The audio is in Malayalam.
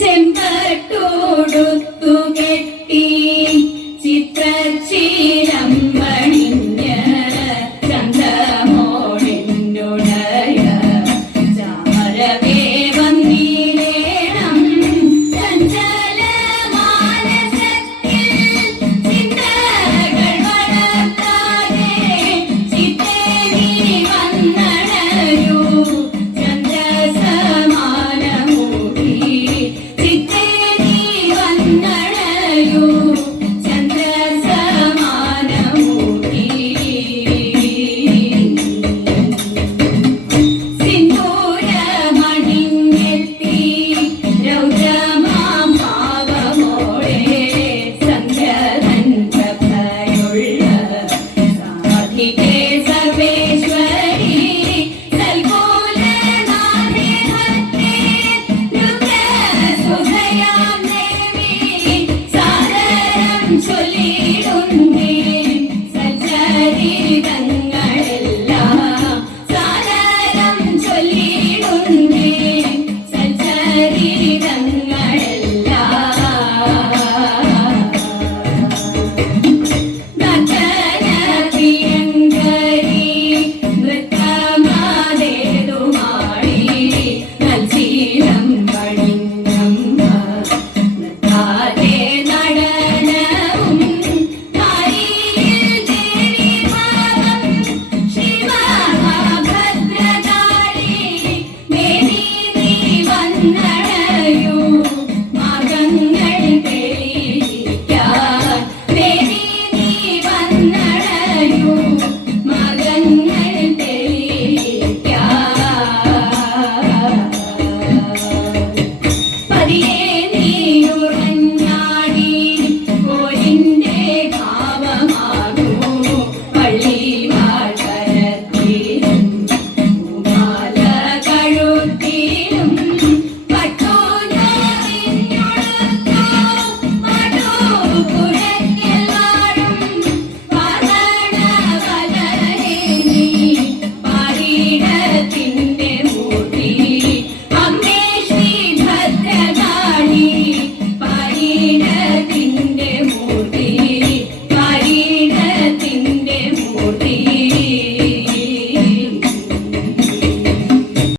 ചെമ്പട്ടോടുത്തു കെട്ടി